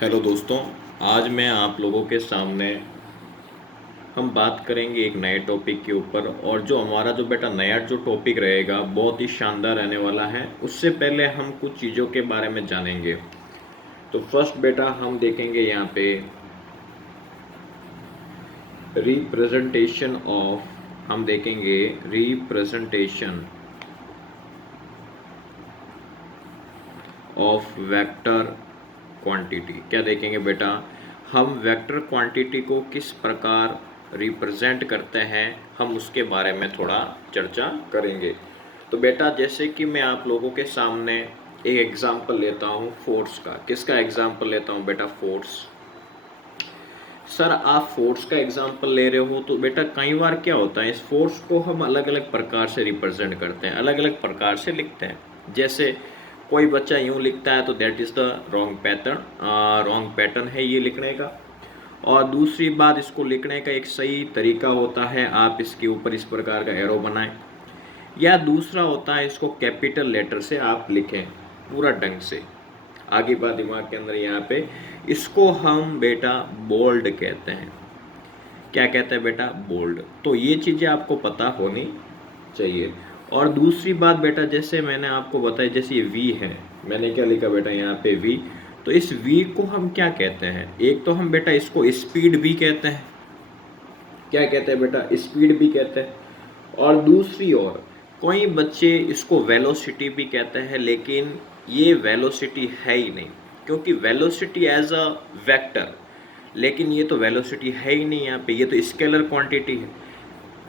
Hello दोस्तों, आज मैं आप लोगों के सामने हम बात करेंगे एक नए टॉपिक के ऊपर। और जो हमारा जो बेटा नया जो टॉपिक रहेगा बहुत ही शानदार रहने वाला है। उससे पहले हम कुछ चीज़ों के बारे में जानेंगे। तो फर्स्ट बेटा हम देखेंगे यहाँ पे रिप्रेजेंटेशन ऑफ, हम देखेंगे रिप्रेजेंटेशन ऑफ वेक्टर क्वांटिटी। क्या देखेंगे बेटा, हम वेक्टर क्वांटिटी को किस प्रकार रिप्रेजेंट करते हैं, हम उसके बारे में थोड़ा चर्चा करेंगे। तो बेटा जैसे कि मैं आप लोगों के सामने एक एग्जांपल लेता हूँ फोर्स का। किसका एग्जांपल लेता हूँ बेटा? फोर्स। सर आप फोर्स का एग्जांपल ले रहे हो तो बेटा कई बार क्या होता है, इस फोर्स को हम अलग अलग प्रकार से रिप्रेजेंट करते हैं, अलग अलग प्रकार से लिखते हैं। जैसे कोई बच्चा यूं लिखता है तो that is the wrong pattern है ये लिखने का। और दूसरी बात, इसको लिखने का एक सही तरीका होता है, आप इसके ऊपर इस प्रकार का एरो बनाएं। या दूसरा होता है, इसको कैपिटल लेटर से आप लिखें पूरा ढंग से। आगे बात दिमाग के अंदर यहाँ पे, इसको हम बेटा बोल्ड कहते हैं। क्या कहते हैं बेटा? बोल्ड। तो ये चीज़ें आपको पता होनी चाहिए। और दूसरी बात बेटा, जैसे मैंने आपको बताया, जैसे ये वी है, मैंने क्या लिखा बेटा यहाँ पे वी। तो इस वी को हम क्या कहते हैं? एक तो हम बेटा इसको स्पीड भी कहते हैं। क्या कहते हैं बेटा? स्पीड भी कहते हैं। और दूसरी ओर कोई बच्चे इसको वेलोसिटी भी कहते हैं, लेकिन ये वेलोसिटी है ही नहीं, क्योंकि वेलोसिटी एज अ वेक्टर, लेकिन ये तो वेलोसिटी है ही नहीं यहाँ पे, ये तो स्केलर क्वांटिटी है।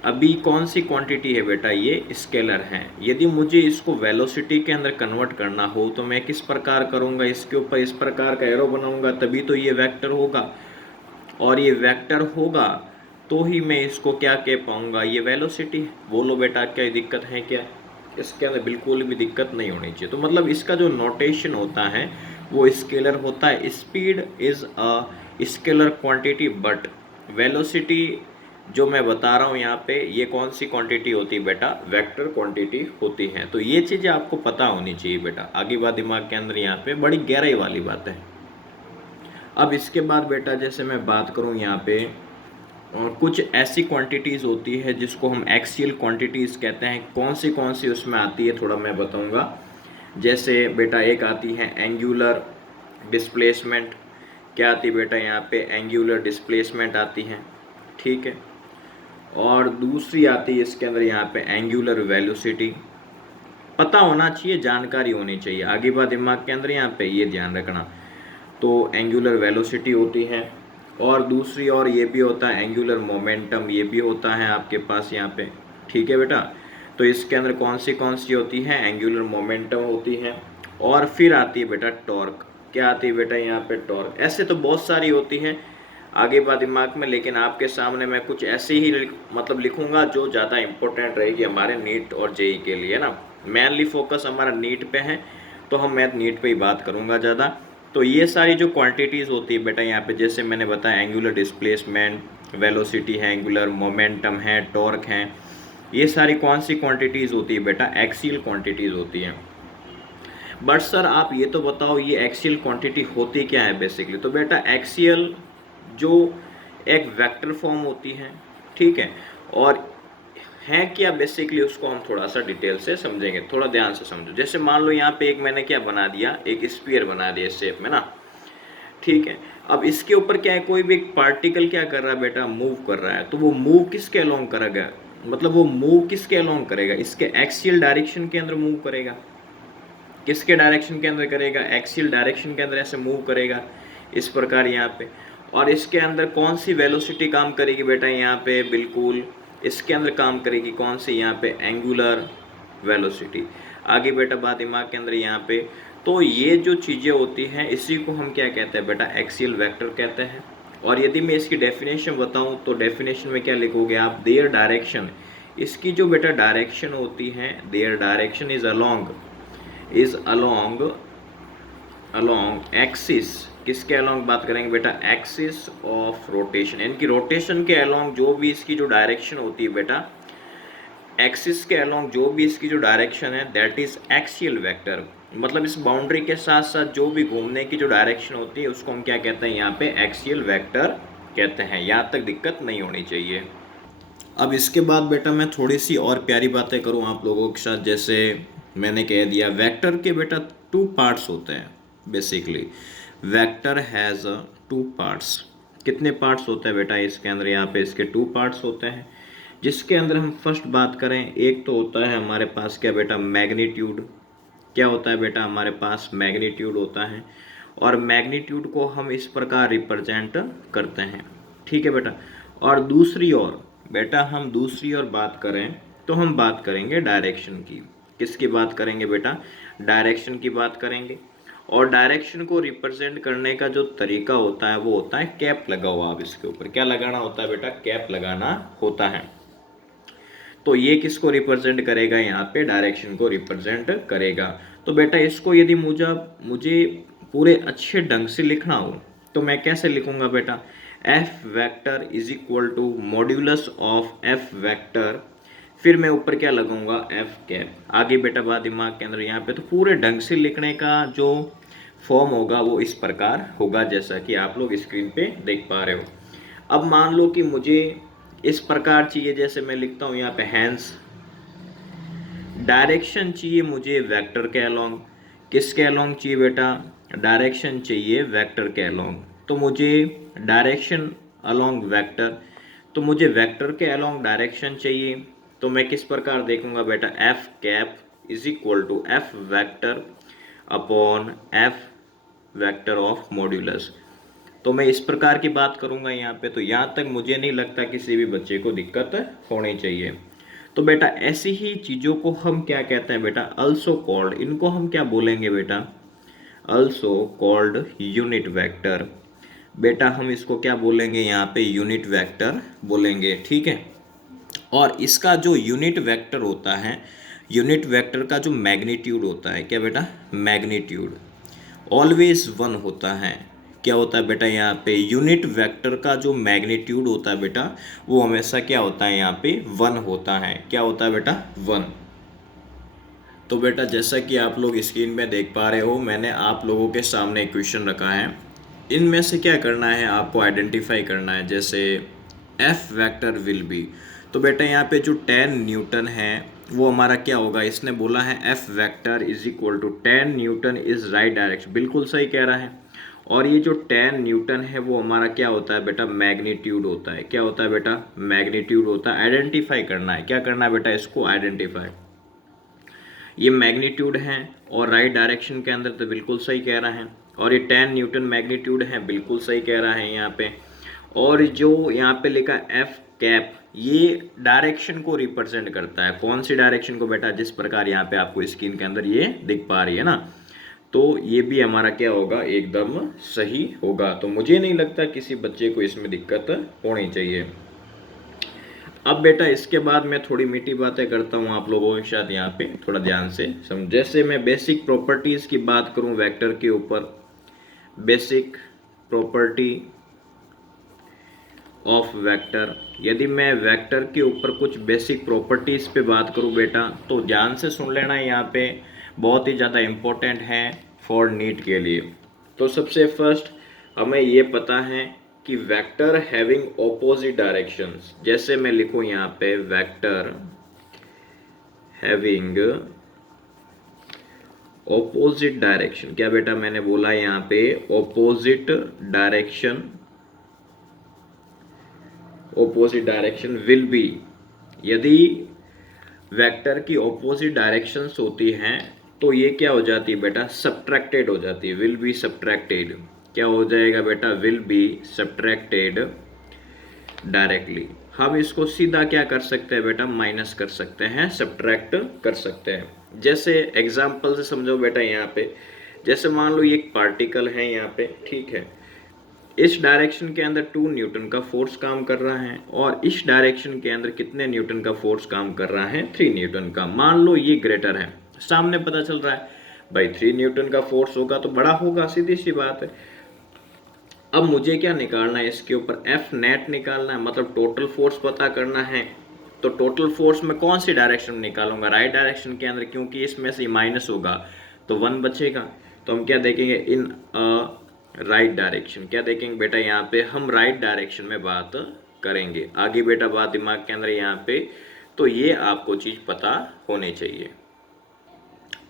अभी कौन सी क्वांटिटी है बेटा? ये स्केलर है। यदि मुझे इसको वेलोसिटी के अंदर कन्वर्ट करना हो तो मैं किस प्रकार करूँगा? इसके ऊपर इस प्रकार का एरो बनाऊंगा, तभी तो ये वेक्टर होगा। और ये वेक्टर होगा तो ही मैं इसको क्या कह पाऊंगा? ये वेलोसिटी है। बोलो बेटा क्या दिक्कत है क्या? इसके अंदर बिल्कुल भी दिक्कत नहीं होनी चाहिए। तो मतलब इसका जो नोटेशन होता है वो स्केलर होता है। Speed is a scalar quantity, but velocity जो मैं बता रहा हूँ यहाँ पे, ये कौन सी क्वांटिटी होती है बेटा? वेक्टर क्वांटिटी होती है। तो ये चीज़ें आपको पता होनी चाहिए बेटा। आगे बात दिमाग के अंदर यहाँ पे बड़ी गहराई वाली बात है। अब इसके बाद बेटा जैसे मैं बात करूँ यहाँ पे, और कुछ ऐसी क्वांटिटीज़ होती है जिसको हम एक्सियल क्वांटिटीज़ कहते हैं। कौन सी उसमें आती है थोड़ा मैं बताऊंगा। जैसे बेटा एक आती है एंगुलर डिस्प्लेसमेंट। क्या आती है बेटा? यहाँ पे एंगुलर डिस्प्लेसमेंट आती है, ठीक है। और दूसरी आती है इसके अंदर यहाँ पे एंगुलर वेलोसिटी। पता होना चाहिए, जानकारी होनी चाहिए। आगे बात दिमाग के अंदर यहाँ पे ये ध्यान रखना। तो एंगुलर वेलोसिटी होती है। और दूसरी और ये भी होता है एंगुलर मोमेंटम, ये भी होता है आपके पास यहाँ पे, ठीक है बेटा। तो इसके अंदर कौन सी होती है? एंगुलर मोमेंटम होती है। और फिर आती है बेटा टॉर्क। क्या आती है बेटा? यहाँ पे टॉर्क। ऐसे तो बहुत सारी होती हैं आगे बात दिमाग में, लेकिन आपके सामने मैं कुछ ऐसे ही मतलब लिखूंगा जो ज़्यादा इंपॉर्टेंट रहेगी हमारे नीट और जेई के लिए ना। मेनली फोकस हमारा नीट पे है, तो हम मैं नीट पे ही बात करूंगा ज़्यादा। तो ये सारी जो क्वांटिटीज़ होती है बेटा यहाँ पे, जैसे मैंने बताया एंगुलर डिस्प्लेसमेंट, वेलोसिटी है, एंगुलर मोमेंटम है, टॉर्क है, ये सारी कौन सी क्वांटिटीज़ होती है बेटा? एक्सियल क्वांटिटीज़ होती हैं। बट सर आप ये तो बताओ ये एक्सियल क्वांटिटी होती क्या है बेसिकली? तो बेटा एक्सियल जो एक वेक्टर फॉर्म होती है, ठीक है। और है क्या बेसिकली, उसको हम थोड़ा सा डिटेल से समझेंगे। थोड़ा ध्यान से समझो। जैसे मान लो यहाँ पे एक मैंने क्या बना दिया, एक स्फीयर बना दिया इस शेप में ना, ठीक है। अब इसके ऊपर क्या है, कोई भी एक पार्टिकल क्या कर रहा है बेटा? मूव कर रहा है। तो वो मूव किसके अलोंग करेगा? मतलब वो मूव किसके अलोंग करेगा? इसके एक्सियल डायरेक्शन के अंदर मूव करेगा। किसके डायरेक्शन के अंदर करेगा? एक्सियल डायरेक्शन के अंदर ऐसे मूव करेगा इस प्रकार यहाँ पे। और इसके अंदर कौन सी वेलोसिटी काम करेगी बेटा? यहाँ पे बिल्कुल इसके अंदर काम करेगी कौन सी? यहाँ पे एंगुलर वेलोसिटी। आगे बेटा बात दिमाग के अंदर यहाँ पे। तो ये जो चीज़ें होती हैं इसी को हम क्या कहते हैं बेटा? एक्सियल वेक्टर कहते हैं। और यदि मैं इसकी डेफिनेशन बताऊं तो डेफिनेशन में क्या लिखोगे आप? देयर डायरेक्शन, इसकी जो बेटा डायरेक्शन होती है, their direction is along axis. किसके अलोंग बात करेंगे बेटा? Axis of rotation. इनकी रोटेशन के अलोंग जो भी इसकी जो डायरेक्शन होती है बेटा, एक्सिस के अलोंग जो भी इसकी जो डायरेक्शन है, दैट इज एक्सियल वेक्टर। मतलब इस बाउंड्री के साथ साथ जो भी घूमने की जो डायरेक्शन होती है उसको हम क्या कहते हैं यहाँ पे एक्सियल वेक्टर कहते हैं। यहाँ तक दिक्कत नहीं होनी चाहिए। अब इसके बाद बेटा मैं थोड़ी सी और प्यारी बातें करूँ आप लोगों के साथ। जैसे मैंने कह दिया वेक्टर के बेटा 2 पार्ट्स होते हैं बेसिकली। Vector has 2 parts. कितने पार्ट्स होते हैं बेटा इसके अंदर? यहाँ पे इसके 2 पार्ट्स होते हैं, जिसके अंदर हम फर्स्ट बात करें, एक तो होता है हमारे पास क्या बेटा, मैग्नीट्यूड। क्या होता है बेटा हमारे पास? मैग्नीट्यूड होता है। और मैग्नीट्यूड को हम इस प्रकार रिप्रेजेंट करते हैं, ठीक है बेटा। और दूसरी ओर बेटा हम दूसरी ओर बात करें तो हम बात करेंगे डायरेक्शन की। किसकी बात करेंगे बेटा? डायरेक्शन की बात करेंगे। और डायरेक्शन को रिप्रेजेंट करने का जो तरीका होता है वो होता है कैप लगा हुआ। आप इसके ऊपर क्या लगाना होता है बेटा? कैप लगाना होता है। तो ये किसको रिप्रेजेंट करेगा? यहाँ पे डायरेक्शन को रिप्रेजेंट करेगा। तो बेटा इसको यदि मुझे पूरे अच्छे ढंग से लिखना हो तो मैं कैसे लिखूंगा बेटा? F vector is equal to modulus of F vector, फिर मैं ऊपर क्या लगाऊंगा? F cap. आगे बेटा बात दिमाग के अंदर यहाँ पे। तो पूरे ढंग से लिखने का जो फॉर्म होगा वो इस प्रकार होगा जैसा कि आप लोग स्क्रीन पे देख पा रहे हो। अब मान लो कि मुझे इस प्रकार चाहिए, जैसे मैं लिखता हूँ यहाँ पे हैंड्स। डायरेक्शन चाहिए मुझे वेक्टर के अलोंग। किसके अलोंग चाहिए बेटा? डायरेक्शन चाहिए वेक्टर के अलोंग। तो मुझे डायरेक्शन अलोंग वेक्टर, तो मुझे वेक्टर के अलोंग डायरेक्शन चाहिए। तो मैं किस प्रकार देखूंगा बेटा? F cap is equal to F vector upon F vector of modulus. तो मैं इस प्रकार की बात करूंगा यहाँ पे। तो यहाँ तक मुझे नहीं लगता किसी भी बच्चे को दिक्कत होनी चाहिए। तो बेटा ऐसी ही चीज़ों को हम क्या कहते हैं बेटा? Also called. इनको हम क्या बोलेंगे बेटा? Also called unit vector. बेटा हम इसको क्या बोलेंगे यहाँ पे? यूनिट वेक्टर बोलेंगे, ठीक है। और इसका जो यूनिट वेक्टर होता है, यूनिट वेक्टर का जो मैग्नीट्यूड होता है, क्या बेटा? मैग्नीट्यूड ऑलवेज 1 होता है। क्या होता है बेटा? यहाँ पे यूनिट वेक्टर का जो मैग्नीट्यूड होता है बेटा वो हमेशा क्या होता है? यहाँ पे 1 होता है। क्या होता है बेटा? 1। तो बेटा जैसा कि आप लोग स्क्रीन में देख पा रहे हो, मैंने आप लोगों के सामने एक क्वेश्चन रखा है। इनमें से क्या करना है? आपको आइडेंटिफाई करना है। जैसे एफ वेक्टर विल बी, तो बेटा यहाँ पे जो 10 न्यूटन है वो हमारा क्या होगा? इसने बोला है F vector is equal to 10 newton is right direction. बिल्कुल सही कह रहा है। और ये जो 10 न्यूटन है वो हमारा क्या होता है बेटा? मैग्नीट्यूड होता है। क्या होता है बेटा? मैग्नीट्यूड होता है। आइडेंटिफाई करना है। क्या करना है बेटा? इसको आइडेंटिफाई। ये मैग्नीट्यूड है और राइट डायरेक्शन के अंदर, तो बिल्कुल सही कह रहा है। और ये 10 न्यूटन मैग्नीट्यूड है, बिल्कुल सही कह रहा है यहाँ पे। और जो यहाँ पे लिखा एफ कैप, ये डायरेक्शन को रिप्रेजेंट करता है। कौन सी डायरेक्शन को बेटा? जिस प्रकार यहाँ पे आपको स्क्रीन के अंदर ये दिख पा रही है ना। तो ये भी हमारा क्या होगा? एकदम सही होगा। तो मुझे नहीं लगता किसी बच्चे को इसमें दिक्कत होनी चाहिए। अब बेटा इसके बाद मैं थोड़ी मीठी बातें करता हूँ आप लोगों के साथ। यहाँ पे थोड़ा ध्यान से समझ। जैसे मैं बेसिक प्रॉपर्टीज की बात करूँ वेक्टर के ऊपर, बेसिक प्रॉपर्टी ऑफ वेक्टर, यदि मैं वेक्टर के ऊपर कुछ बेसिक प्रॉपर्टीज पे बात करूँ बेटा, तो ध्यान से सुन लेना। यहाँ पे बहुत ही ज़्यादा इम्पोर्टेंट है फॉर नीट के लिए। तो सबसे फर्स्ट हमें ये पता है कि वेक्टर हैविंग ऑपोजिट डायरेक्शंस। जैसे मैं लिखूं यहाँ पे वेक्टर हैविंग ऑपोजिट डायरेक्शन। क्या बेटा मैंने बोला यहाँ पे? Opposite direction. Opposite direction will be, यदि वेक्टर की ऑपोजिट डायरेक्शंस होती हैं तो ये क्या हो जाती है बेटा? सब्ट्रैक्टेड हो जाती है। Will be subtracted. क्या हो जाएगा बेटा? Will be subtracted directly. हम इसको सीधा क्या कर सकते हैं बेटा? माइनस कर सकते हैं, सब्ट्रैक्ट कर सकते हैं। जैसे एग्जांपल से समझो बेटा यहाँ पे, जैसे मान लो ये एक पार्टिकल है यहाँ पे, ठीक है। इस डायरेक्शन के अंदर 2 न्यूटन का फोर्स काम कर रहा है और इस डायरेक्शन के अंदर कितने न्यूटन का फोर्स काम कर रहा है? 3 न्यूटन का। मान लो ये ग्रेटर है, सामने पता चल रहा है भाई 3 न्यूटन का फोर्स होगा तो बड़ा होगा, सीधी सी बात है। अब मुझे क्या निकालना है? इसके ऊपर एफ नेट निकालना है, मतलब टोटल फोर्स पता करना है। तो टोटल फोर्स में कौन सी डायरेक्शन में निकालूंगा? राइट डायरेक्शन के अंदर, क्योंकि इसमें से माइनस होगा तो 1 बचेगा। तो हम क्या देखेंगे, इन अ राइट डायरेक्शन, क्या देखेंगे बेटा यहाँ पे हम राइट डायरेक्शन में बात करेंगे। आगे बेटा बात दिमाग के अंदर यहाँ पे, तो ये आपको चीज़ पता होनी चाहिए।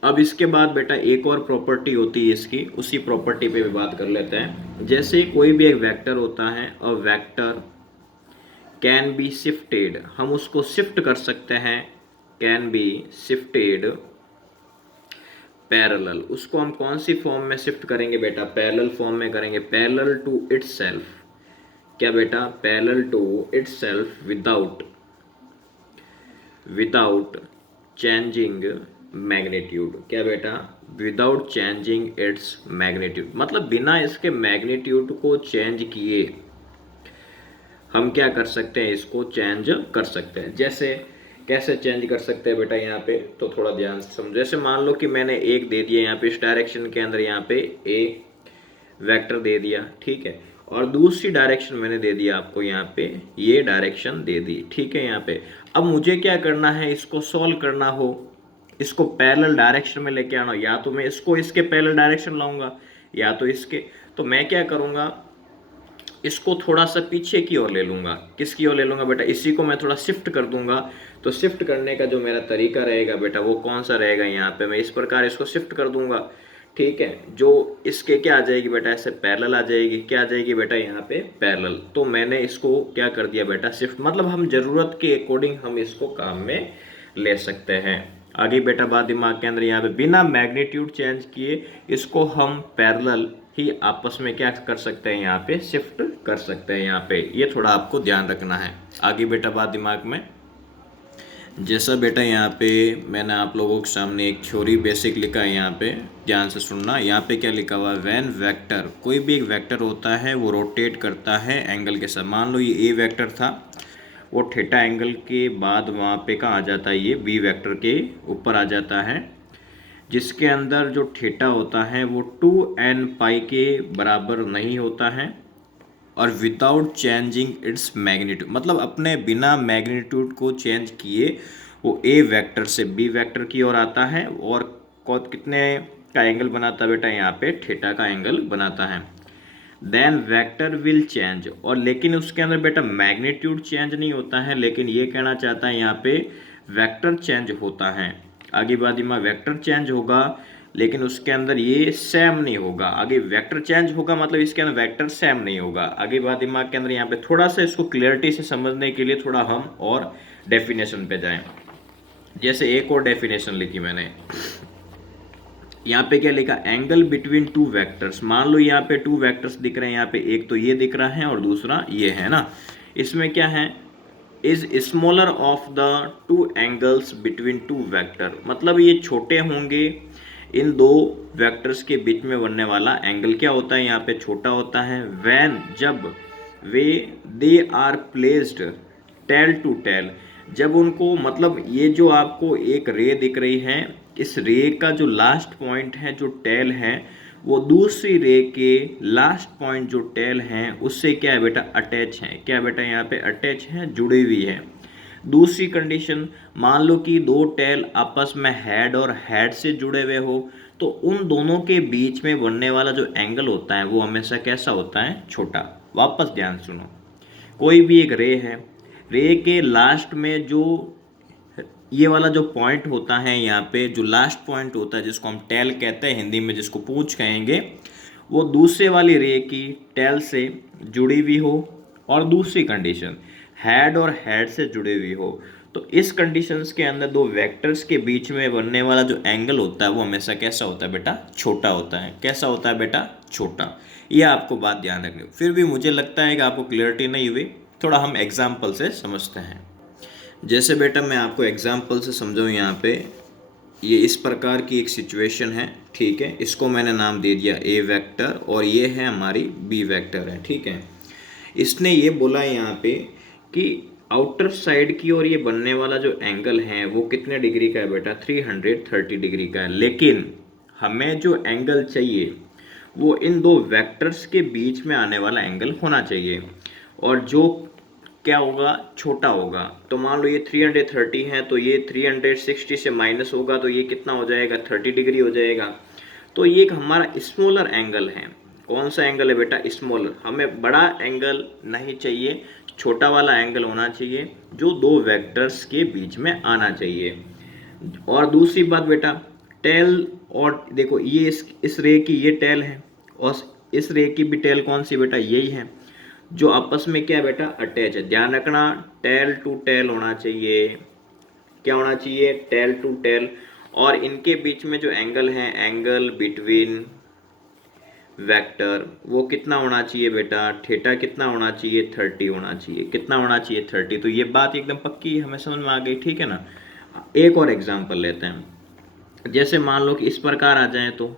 अब इसके बाद बेटा एक और प्रॉपर्टी होती है इसकी, उसी प्रॉपर्टी पे भी बात कर लेते हैं। जैसे कोई भी एक वेक्टर होता है, a vector can be shifted, हम उसको शिफ्ट कर सकते हैं, कैन बी शिफ्टेड पैरेलल। उसको हम कौन सी फॉर्म में शिफ्ट करेंगे बेटा, पैरेलल फॉर्म में करेंगे, पैरेलल टू इटसेल्फ। क्या बेटा, parallel to itself without changing magnitude. क्या बेटा, विदाउट चेंजिंग इट्स मैग्नीट्यूड, मतलब बिना इसके मैग्नीट्यूड को चेंज किए हम क्या कर सकते हैं, इसको चेंज कर सकते हैं। जैसे कैसे चेंज कर सकते हैं बेटा यहाँ पे, तो थोड़ा ध्यान से समझो। जैसे मान लो कि मैंने एक दे दिया यहाँ पे, इस डायरेक्शन के अंदर यहाँ पे ए वेक्टर दे दिया, ठीक है, और दूसरी डायरेक्शन मैंने दे दिया आपको यहाँ पे, ये डायरेक्शन दे दी, ठीक है। यहाँ पे अब मुझे क्या करना है, इसको सॉल्व करना हो, इसको पैरेलल डायरेक्शन में लेके आना हो, या तो मैं इसको इसके पैरेलल डायरेक्शन लाऊंगा या तो इसके। तो मैं क्या करूंगा, इसको थोड़ा सा पीछे की ओर ले लूंगा। किसकी ओर ले लूंगा बेटा, इसी को मैं थोड़ा शिफ्ट कर दूंगा। तो शिफ्ट करने का जो मेरा तरीका रहेगा बेटा, वो कौन सा रहेगा, यहाँ पे मैं इस प्रकार इसको शिफ्ट कर दूंगा, ठीक है। जो इसके क्या आ जाएगी बेटा, ऐसे पैरेलल आ जाएगी, क्या आ जाएगी बेटा यहाँ पे पैरेलल। तो मैंने इसको क्या कर दिया बेटा, शिफ्ट, मतलब हम जरूरत के अकॉर्डिंग हम इसको काम में ले सकते हैं। आगे बेटा बात दिमाग के अंदर, यहाँ पे बिना मैग्नीट्यूड चेंज किए इसको हम पैरेलल ही आपस में क्या कर सकते हैं, यहाँ पे शिफ्ट कर सकते हैं। यहाँ पे ये थोड़ा आपको ध्यान रखना है। आगे बेटा बात दिमाग में, जैसा बेटा यहाँ पे मैंने आप लोगों के सामने एक थ्योरी बेसिक लिखा है, यहाँ पे ध्यान से सुनना। यहाँ पे क्या लिखा हुआ है, व्हेन वेक्टर, कोई भी एक वेक्टर होता है वो रोटेट करता है एंगल के साथ। मान लो ये ए वेक्टर था, वो थीटा एंगल के बाद वहाँ पे कहाँ आ जाता है, ये बी वेक्टर के ऊपर आ जाता है, जिसके अंदर जो थीटा होता है वो 2n पाई के बराबर नहीं होता है, और विदाउट चेंजिंग इट्स मैग्नीट्यूड, मतलब अपने बिना मैग्नीट्यूड को चेंज किए वो ए वेक्टर से बी वेक्टर की ओर आता है, और कितने का एंगल बनाता है बेटा, यहाँ पे थीटा का एंगल बनाता है। देन वेक्टर विल चेंज, और लेकिन उसके अंदर बेटा मैग्नीट्यूड चेंज नहीं होता है, लेकिन ये कहना चाहता है यहाँ पे वेक्टर चेंज होता है। आगे बात में वेक्टर चेंज होगा, लेकिन उसके अंदर ये सेम नहीं होगा। आगे वेक्टर चेंज होगा मतलब इसके अंदर वेक्टर सेम नहीं होगा। आगे बात दिमाग के अंदर, यहाँ पे थोड़ा सा इसको क्लियरिटी से समझने के लिए थोड़ा हम और डेफिनेशन पे जाएं। जैसे एक और डेफिनेशन लिखी मैंने, यहाँ पे क्या लिखा, एंगल बिटवीन टू वेक्टर्स। मान लो यहाँ पे टू वेक्टर्स दिख रहे हैं, यहाँ पे एक तो ये दिख रहा है और दूसरा ये है ना। इसमें क्या है, is smaller of the two angles between two vector, मतलब ये छोटे होंगे, इन दो वेक्टर्स के बीच में बनने वाला एंगल क्या होता है, यहाँ पे छोटा होता है। व्हेन, जब, वे they are placed tail to tail, जब उनको, मतलब ये जो आपको एक रे दिख रही है, इस रे का जो लास्ट पॉइंट है, जो टेल है, वो दूसरी रे के लास्ट पॉइंट जो टेल है उससे क्या है बेटा, अटैच है। क्या बेटा यहाँ पे अटैच है, जुड़ी हुई है। दूसरी कंडीशन, मान लो कि दो टेल आपस में हेड और हेड से जुड़े हुए हो, तो उन दोनों के बीच में बनने वाला जो एंगल होता है वो हमेशा कैसा होता है, छोटा। वापस ध्यान सुनो, कोई भी एक रे है, रे के लास्ट में जो ये वाला जो पॉइंट होता है, यहाँ पे जो लास्ट पॉइंट होता है जिसको हम टेल कहते हैं हिंदी में, जिसको पूंछ कहेंगे, वो दूसरे वाली रे की टेल से जुड़ी हुई हो, और दूसरी कंडीशन हेड और हेड से जुड़ी हुई हो। तो इस कंडीशंस के अंदर दो वेक्टर्स के बीच में बनने वाला जो एंगल होता है वो हमेशा कैसा होता है बेटा, छोटा होता है। कैसा होता है बेटा, छोटा। ये आपको बात ध्यान रखनी। फिर भी मुझे लगता है कि आपको क्लियरिटी नहीं हुई, थोड़ा हम एग्जाम्पल से समझते हैं। जैसे बेटा मैं आपको एग्जाम्पल से समझाऊँ, यहाँ पे ये इस प्रकार की एक सिचुएशन है, ठीक है। इसको मैंने नाम दे दिया ए वेक्टर, और ये है हमारी बी वेक्टर है, ठीक है। इसने ये बोला है यहाँ पे कि आउटर साइड की और ये बनने वाला जो एंगल है वो कितने डिग्री का है बेटा, 330 डिग्री का है। लेकिन हमें जो एंगल चाहिए वो इन दो वेक्टर्स के बीच में आने वाला एंगल होना चाहिए, और जो क्या होगा, छोटा होगा। तो मान लो ये 330 है, तो ये 360 से माइनस होगा, तो ये कितना हो जाएगा, 30 डिग्री हो जाएगा। तो ये एक हमारा स्मॉलर एंगल है। कौन सा एंगल है बेटा, स्मॉलर। हमें बड़ा एंगल नहीं चाहिए, छोटा वाला एंगल होना चाहिए जो दो वेक्टर्स के बीच में आना चाहिए। और दूसरी बात बेटा, टेल, और देखो ये इस रे की ये टेल है, और इस रे की भी टेल कौन सी बेटा, यही है, जो आपस में क्या है बेटा, अटैच है। ध्यान रखना, टेल टू टेल होना चाहिए। क्या होना चाहिए, टेल टू टेल। और इनके बीच में जो एंगल है, एंगल बिटवीन वेक्टर, वो कितना होना चाहिए बेटा, थीटा कितना होना चाहिए, 30 होना चाहिए। कितना होना चाहिए, 30। तो ये बात एकदम पक्की हमें समझ में आ गई, ठीक है ना। एक और एग्जांपल लेते हैं। जैसे मान लो कि इस प्रकार आ जाए, तो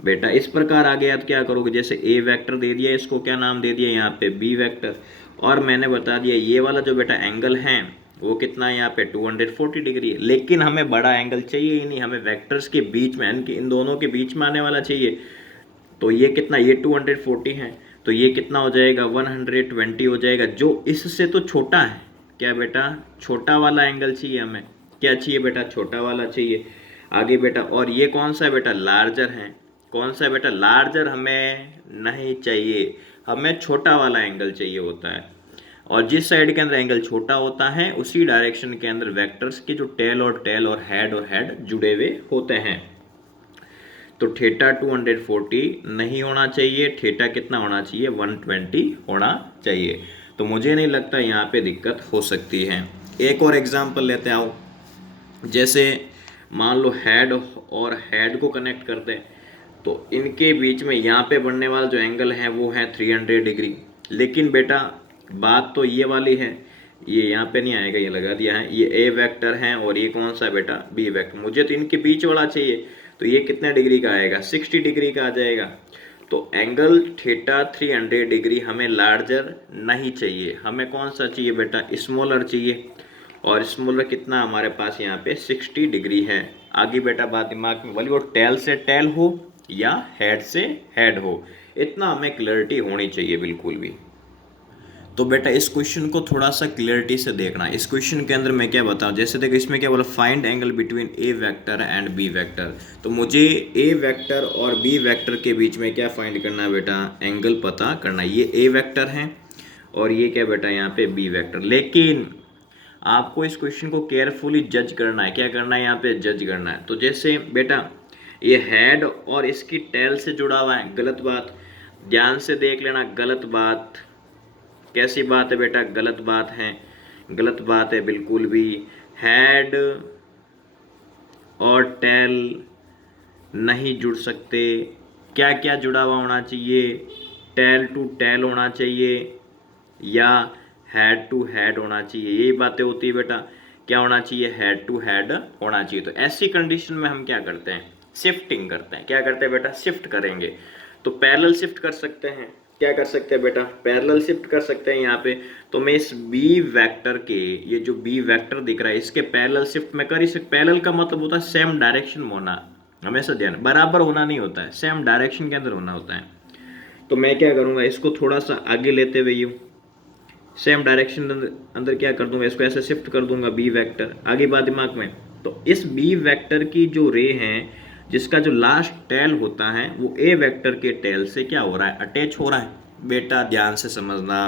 बेटा इस प्रकार आ गया तो क्या करोगे, जैसे ए वेक्टर दे दिया, इसको क्या नाम दे दिया यहाँ पे, बी वेक्टर। और मैंने बता दिया ये वाला जो बेटा एंगल है वो कितना है यहाँ पे, 240 डिग्री है। लेकिन हमें बड़ा एंगल चाहिए ही नहीं, हमें वेक्टर्स के बीच में, इन दोनों के बीच में आने वाला चाहिए। तो ये कितना, ये 240 है, तो ये कितना हो जाएगा, 120 हो जाएगा, जो इससे तो छोटा है। क्या बेटा, छोटा वाला एंगल चाहिए हमें। क्या चाहिए बेटा, छोटा वाला चाहिए। आगे बेटा, और ये कौन सा है बेटा, लार्जर है। कौन सा है बेटा, लार्जर हमें नहीं चाहिए, हमें छोटा वाला एंगल चाहिए होता है। और जिस साइड के अंदर एंगल छोटा होता है उसी डायरेक्शन के अंदर वेक्टर्स के जो टेल और हेड जुड़े हुए होते हैं। तो थीटा 240 नहीं होना चाहिए, थीटा कितना होना चाहिए, 120 होना चाहिए। तो मुझे नहीं लगता यहाँ पे दिक्कत हो सकती है। एक और एग्जांपल लेते आओ। जैसे मान लो हेड और हेड को कनेक्ट करते हैं, तो इनके बीच में यहाँ पे बनने वाला जो एंगल है वो है 300 डिग्री। लेकिन बेटा बात तो ये वाली है, ये यहाँ पे नहीं आएगा, ये लगा दिया है, ये ए वेक्टर है और ये कौन सा है बेटा, बी वेक्टर। मुझे तो इनके बीच वाला चाहिए, तो ये कितने डिग्री का आएगा, 60 डिग्री का आ जाएगा। तो एंगल थीटा 300 डिग्री हमें लार्जर नहीं चाहिए, हमें कौन सा चाहिए बेटा, स्मॉलर चाहिए। और स्मॉलर कितना हमारे पास यहाँ पे 60 डिग्री है। आगे बेटा बात दिमाग में वाली, वो टेल से टेल हो या हेड से हेड हो, इतना हमें क्लियरिटी होनी चाहिए बिल्कुल भी। तो बेटा इस क्वेश्चन को थोड़ा सा क्लियरिटी से देखना। इस क्वेश्चन के अंदर मैं क्या बताऊं, जैसे देखो इसमें क्या बोला, find angle between A vector and B vector. तो मुझे ए वेक्टर और बी वेक्टर के बीच में क्या फाइंड करना है बेटा, एंगल पता करना है। ये ए वेक्टर है और ये क्या बेटा यहाँ पे बी वेक्टर। लेकिन आपको इस क्वेश्चन को केयरफुली जज करना है। क्या करना है यहाँ पे, जज करना है। तो जैसे बेटा ये हेड और इसकी टेल से जुड़ा हुआ है, गलत बात। ध्यान से देख लेना, गलत बात। कैसी बात है बेटा, गलत बात है, गलत बात है बिल्कुल भी। हेड और टेल नहीं जुड़ सकते। क्या क्या जुड़ा हुआ होना चाहिए, टेल टू टेल होना चाहिए या हेड टू हेड होना चाहिए। यही बातें होती है बेटा, क्या होना चाहिए, हेड टू हेड होना चाहिए। तो ऐसी कंडीशन में हम क्या करते हैं, शिफ्टिंग करते हैं। क्या करते हैं बेटा, शिफ्ट करेंगे। तो पैरेलल शिफ्ट कर सकते हैं। क्या कर सकते हैं बेटा, पैरेलल शिफ्ट कर सकते हैं यहाँ पे। तो मैं इस बी वेक्टर के, ये जो बी वेक्टर दिख रहा है, इसके पैरेलल शिफ्ट में कर ही सकते। पैरेलल का मतलब होता है सेम डायरेक्शन में होना, हमेशा ध्यान, बराबर होना नहीं होता है, सेम डायरेक्शन के अंदर होना होता है। तो मैं क्या करूँगा, इसको थोड़ा सा आगे लेते हुए यूँ सेम डायरेक्शन अंदर क्या कर दूंगा, इसको ऐसे शिफ्ट कर दूंगा बी वेक्टर। आगे बात दिमाग में। तो इस बी वेक्टर की जो रे है, जिसका जो लास्ट टेल होता है, वो ए वेक्टर के टेल से क्या हो रहा है, अटैच हो रहा है। बेटा ध्यान से समझना,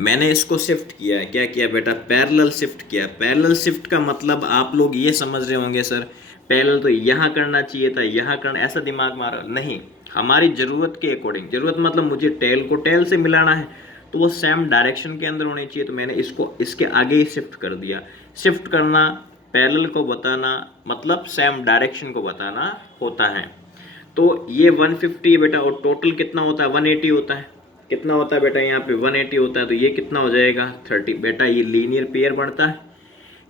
मैंने इसको शिफ्ट किया है। क्या किया बेटा, पैरेलल शिफ्ट किया। पैरेलल शिफ्ट का मतलब आप लोग ये समझ रहे होंगे, सर पैरेलल तो यहाँ करना चाहिए था, यहाँ करना, ऐसा दिमाग मारा नहीं। हमारी ज़रूरत के अकॉर्डिंग, ज़रूरत मतलब मुझे टेल को टेल से मिलाना है, तो वो सेम डायरेक्शन के अंदर होनी चाहिए। तो मैंने इसको इसके आगे ही शिफ्ट कर दिया। शिफ्ट करना, पैरेलल को बताना मतलब सेम डायरेक्शन को बताना होता है। तो ये 150 बेटा, और टोटल कितना होता है, 180 होता है। कितना होता है बेटा, यहाँ पे 180 होता है। तो ये कितना हो जाएगा, 30। बेटा ये लीनियर पेयर बनता है,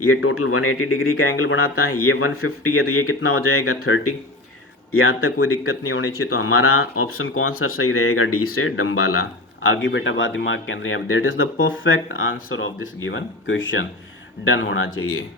ये टोटल 180 डिग्री का एंगल बनाता है। ये 150 है, तो ये कितना हो जाएगा, 30। यहाँ तक कोई दिक्कत नहीं होनी चाहिए। तो हमारा ऑप्शन कौन सा सही रहेगा, डी से डम्बाला। आगे बेटा बात दिमाग के अंदर, that is the perfect answer of this given question, done होना चाहिए।